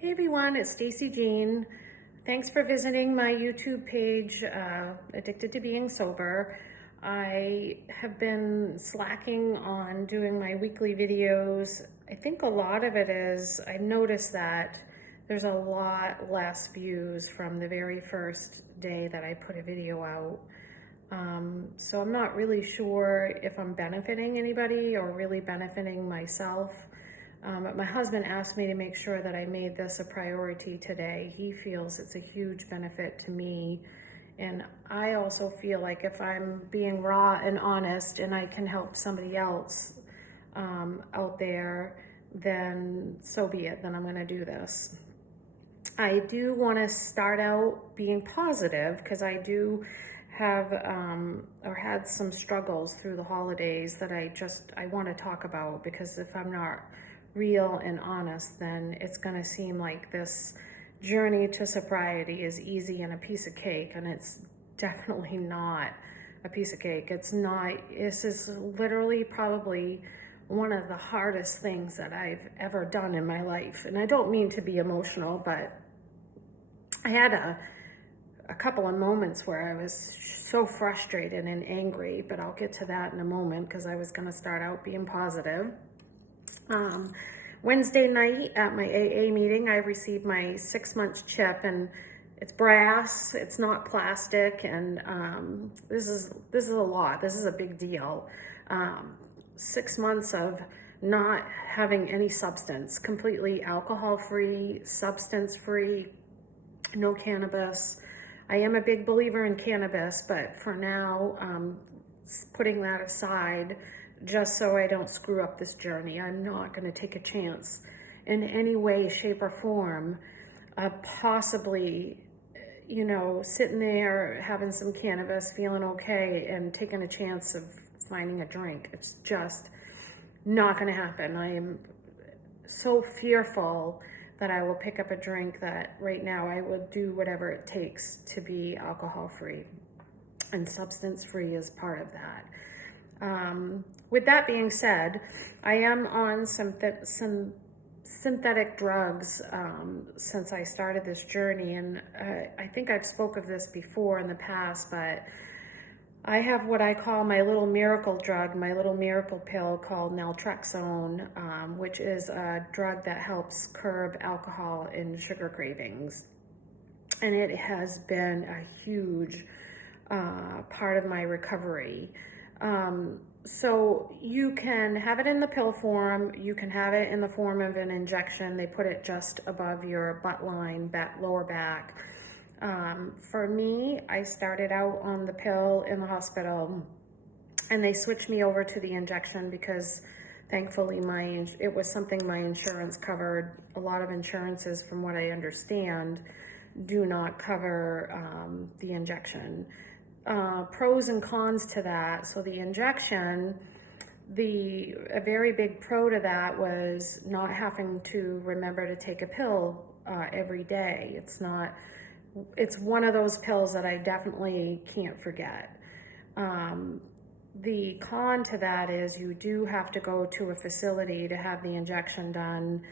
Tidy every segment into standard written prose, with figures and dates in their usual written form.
Hey everyone, it's Stacy Jean. Thanks for visiting my YouTube page, Addicted to Being Sober. I have been slacking on doing my weekly videos. I think a lot of it is, I noticed that there's a lot less views from the very first day that I put a video out. So I'm not really sure if I'm benefiting anybody or really benefiting myself. But my husband asked me to make sure that I made this a priority today. He feels it's a huge benefit to me. And I also feel like if I'm being raw and honest and I can help somebody else out there, then so be it. Then I'm going to do this. I do want to start out being positive because I do have or had some struggles through the holidays that I want to talk about, because if I'm not real and honest, then it's going to seem like this journey to sobriety is easy and a piece of cake, and it's definitely not a piece of cake. It's not. This is literally probably one of the hardest things that I've ever done in my life. And I don't mean to be emotional, but I had a couple of moments where I was so frustrated and angry, but I'll get to that in a moment because I was going to start out being positive. Wednesday night at my AA meeting, I received my 6-month chip, and it's brass, it's not plastic, and this is a lot. This is a big deal. 6 months of not having any substance, completely alcohol-free, substance-free, no cannabis. I am a big believer in cannabis, but for now, putting that aside, just so I don't screw up this journey, I'm not going to take a chance in any way, shape, or form of possibly, sitting there having some cannabis, feeling okay, and taking a chance of finding a drink. It's just not going to happen. I am so fearful that I will pick up a drink that right now I will do whatever it takes to be alcohol-free, and substance-free is part of that. With that being said, I am on some synthetic drugs since I started this journey, and I think I've spoke of this before in the past, but I have what I call my little miracle drug, my little miracle pill called Naltrexone, which is a drug that helps curb alcohol and sugar cravings. And it has been a huge part of my recovery. So you can have it in the pill form, you can have it in the form of an injection. They put it just above your butt line, lower back. For me, I started out on the pill in the hospital, and they switched me over to the injection because thankfully it was something my insurance covered. A lot of insurances, from what I understand, do not cover the injection. Pros and cons to that. So the injection, a very big pro to that was not having to remember to take a pill every day. It's one of those pills that I definitely can't forget. The con to that is you do have to go to a facility to have the injection done.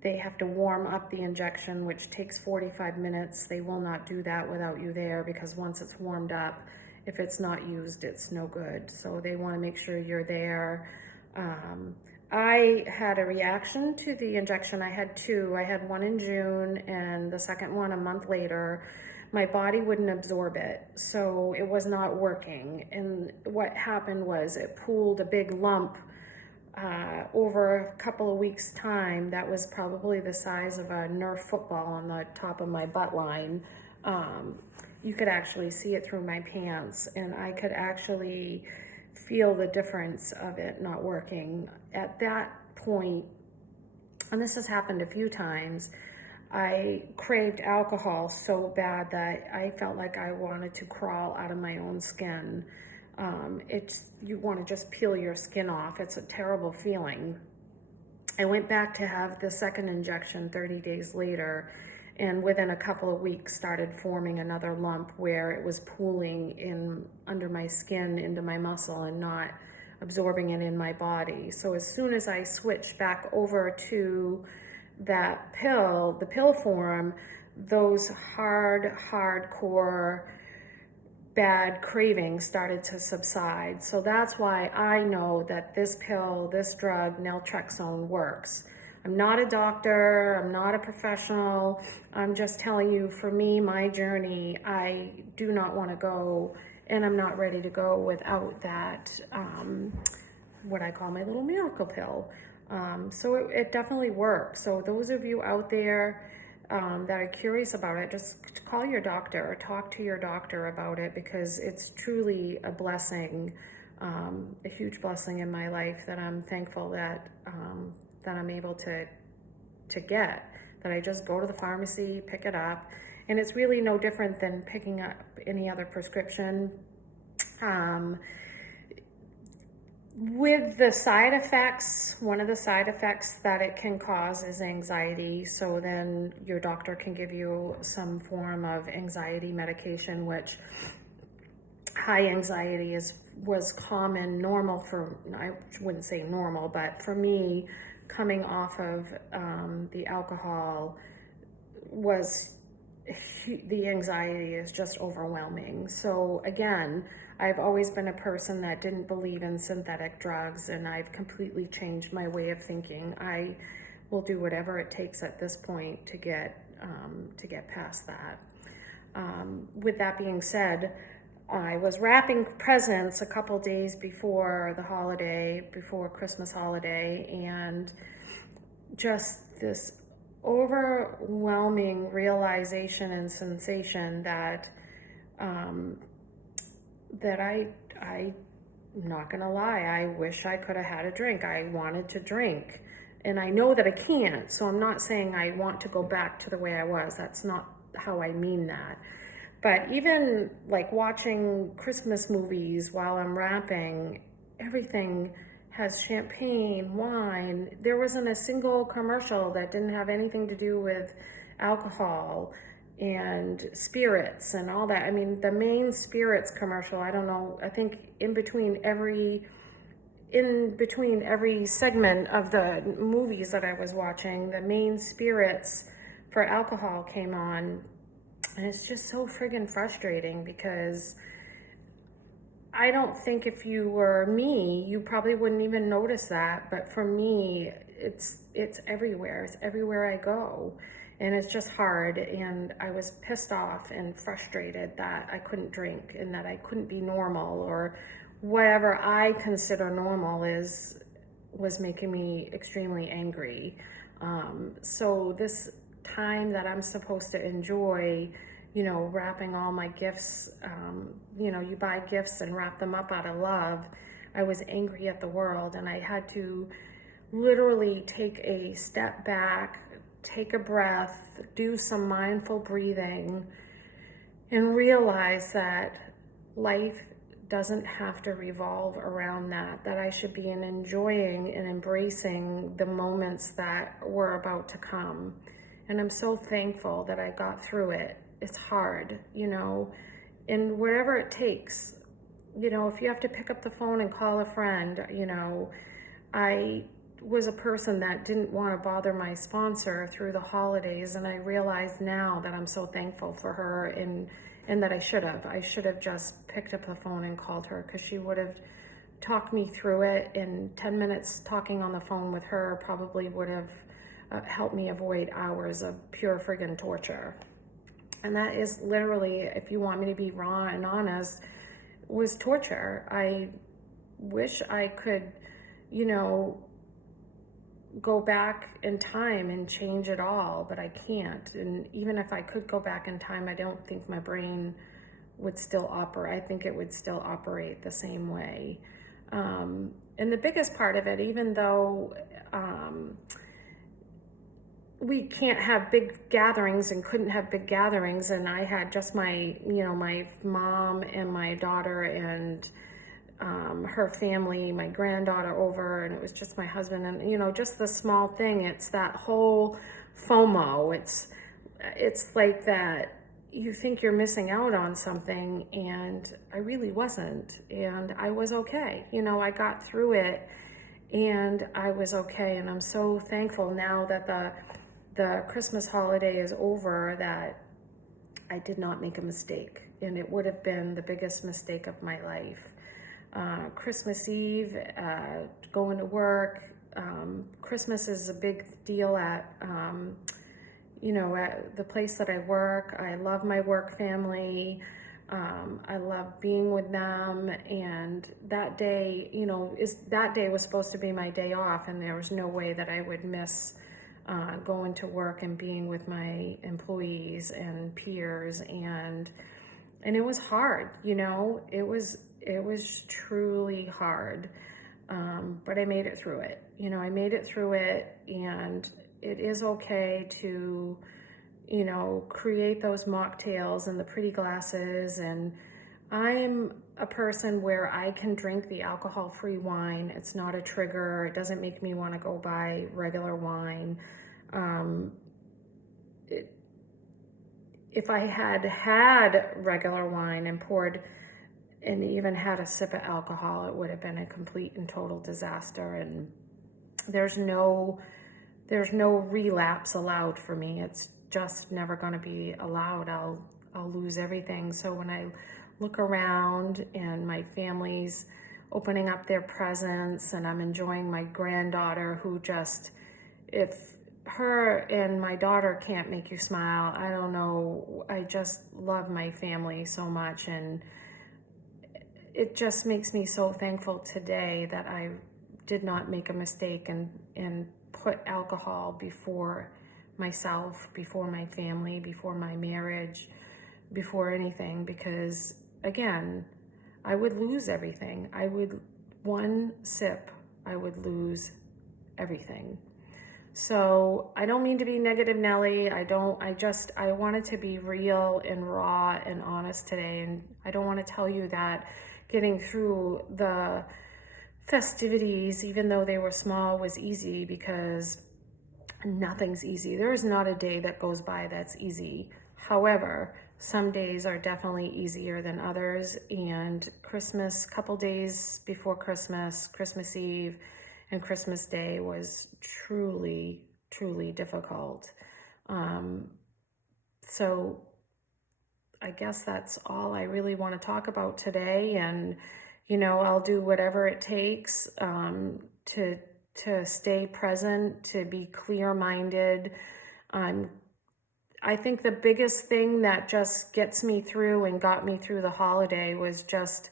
They have to warm up the injection, which takes 45 minutes. They will not do that without you there, because once it's warmed up, if it's not used, it's no good. So they want to make sure you're there. I had a reaction to the injection. I had two. I had one in June and the second one a month later. My body wouldn't absorb it, so it was not working. And what happened was it pooled a big lump over a couple of weeks' time that was probably the size of a Nerf football on the top of my butt line. You could actually see it through my pants, and I could actually feel the difference of it not working. At that point, and this has happened a few times, I craved alcohol so bad that I felt like I wanted to crawl out of my own skin. You want to just peel your skin off. It's a terrible feeling. I went back to have the second injection 30 days later, and within a couple of weeks started forming another lump where it was pooling in under my skin into my muscle and not absorbing it in my body. So as soon as I switched back over to that pill, the pill form, those hardcore bad cravings started to subside. So that's why I know that this pill, this drug, naltrexone, works. I'm not a doctor, I'm not a professional. I'm just telling you, for me, my journey, I do not want to go, and I'm not ready to go without that, what I call my little miracle pill. So it definitely works. So those of you out there that are curious about it, just call your doctor or talk to your doctor about it, because it's truly a blessing, a huge blessing in my life that I'm thankful that that I'm able to get. That I just go to the pharmacy, pick it up, and it's really no different than picking up any other prescription. With the side effects, one of the side effects that it can cause is anxiety. So then your doctor can give you some form of anxiety medication, which high anxiety was common, normal for, I wouldn't say normal, but for me, coming off of the alcohol, was the anxiety is just overwhelming. So again, I've always been a person that didn't believe in synthetic drugs, and I've completely changed my way of thinking. I will do whatever it takes at this point to get past that. With that being said, I was wrapping presents a couple days before the holiday, before Christmas holiday, and just this overwhelming realization and sensation that that I'm not gonna lie, I wish I could have had a drink. I wanted to drink, and I know that I can't, so I'm not saying I want to go back to the way I was. That's not how I mean that. But even like watching Christmas movies while I'm wrapping, everything has champagne, wine. There wasn't a single commercial that didn't have anything to do with alcohol and spirits and all that. I mean, the main spirits commercial, I don't know, I think in between every segment of the movies that I was watching, the main spirits for alcohol came on. And it's just so friggin' frustrating, because I don't think if you were me, you probably wouldn't even notice that. But for me, it's everywhere. It's everywhere I go. And it's just hard. And I was pissed off and frustrated that I couldn't drink and that I couldn't be normal, or whatever I consider normal was making me extremely angry. So this time that I'm supposed to enjoy, wrapping all my gifts, you buy gifts and wrap them up out of love. I was angry at the world, and I had to literally take a step back, take a breath, do some mindful breathing, and realize that life doesn't have to revolve around that I should be enjoying and embracing the moments that were about to come. And I'm so thankful that I got through it. It's hard, and whatever it takes, if you have to pick up the phone and call a friend, I was a person that didn't want to bother my sponsor through the holidays, and I realize now that I'm so thankful for her, and that I should have just picked up the phone and called her, because she would have talked me through it. In 10 minutes talking on the phone with her probably would have helped me avoid hours of pure friggin' torture. And that is literally, if you want me to be raw and honest, was torture. I wish I could, go back in time and change it all, but I can't. And even if I could go back in time, I don't think my brain would still operate. I think it would still operate the same way. And the biggest part of it, even though we can't have big gatherings and couldn't have big gatherings, and I had just my mom and my daughter and her family, my granddaughter over, and it was just my husband, and just the small thing. It's that whole FOMO. It's like that you think you're missing out on something, and I really wasn't, and I was okay. I got through it, and I was okay, and I'm so thankful now that the the Christmas holiday is over that I did not make a mistake, and it would have been the biggest mistake of my life. Christmas Eve, going to work. Christmas is a big deal at at the place that I work. I love my work family. I love being with them, and that day, that day was supposed to be my day off, and there was no way that I would miss going to work and being with my employees and peers, and it was hard. It was truly hard, but I made it through it. I made it through it, and it is okay to create those mocktails and the pretty glasses. And I'm a person where I can drink the alcohol-free wine. It's not a trigger. It doesn't make me want to go buy regular wine. If I had regular wine and poured and even had a sip of alcohol, it would have been a complete and total disaster. And there's no relapse allowed for me. It's just never going to be allowed. I'll lose everything. So when I look around and my family's opening up their presents, and I'm enjoying my granddaughter, who just, if her and my daughter can't make you smile, I don't know. I just love my family so much, and it just makes me so thankful today that I did not make a mistake and put alcohol before myself, before my family, before my marriage, before anything, because again, I would lose everything. One sip, I would lose everything. So I don't mean to be negative, Nelly. I wanted to be real and raw and honest today. And I don't want to tell you that getting through the festivities, even though they were small, was easy, because nothing's easy. There is not a day that goes by that's easy. However, some days are definitely easier than others, and Christmas, couple days before Christmas, Christmas Eve and Christmas Day was truly, truly difficult. So I guess that's all I really want to talk about today, and I'll do whatever it takes to stay present, to be clear-minded. I think the biggest thing that just gets me through and got me through the holiday was just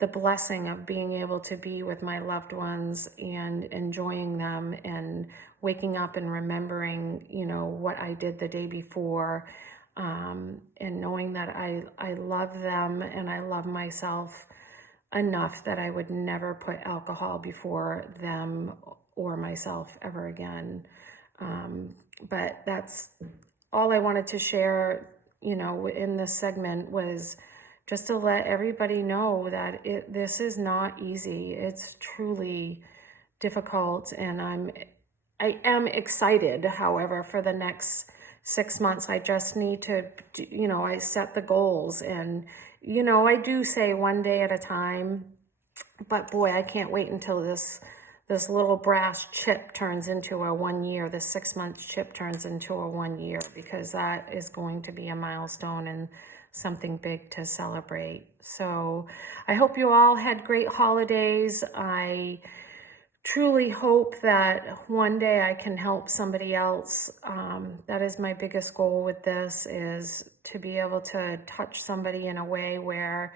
the blessing of being able to be with my loved ones and enjoying them, and waking up and remembering, what I did the day before, and knowing that I love them and I love myself enough that I would never put alcohol before them or myself ever again. But that's all I wanted to share, in this segment, was just to let everybody know that this is not easy. It's truly difficult, and I am excited, however, for the next 6 months. I just need to, I set the goals, and, I do say one day at a time, but boy, I can't wait until this little brass chip turns into a 1 year, the 6 month chip turns into a 1 year, because that is going to be a milestone and something big to celebrate. So I hope you all had great holidays. I truly hope that one day I can help somebody else. That is my biggest goal with this, is to be able to touch somebody in a way where,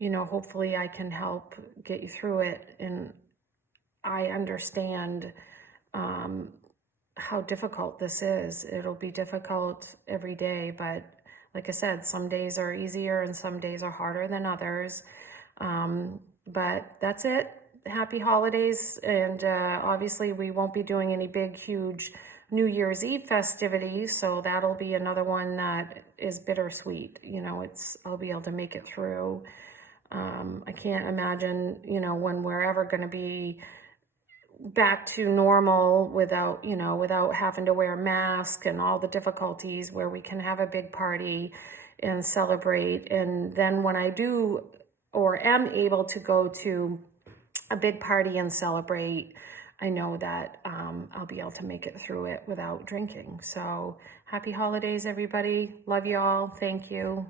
hopefully I can help get you through it. And I understand how difficult this is. It'll be difficult every day, but like I said, some days are easier and some days are harder than others. But that's it. Happy holidays. And obviously we won't be doing any big, huge New Year's Eve festivities, so that'll be another one that is bittersweet. I'll be able to make it through. I can't imagine, when we're ever going to be back to normal without having to wear a mask and all the difficulties, where we can have a big party and celebrate. And then when I do or am able to go to a big party and celebrate, I know that I'll be able to make it through it without drinking. So happy holidays, everybody. Love you all. Thank you.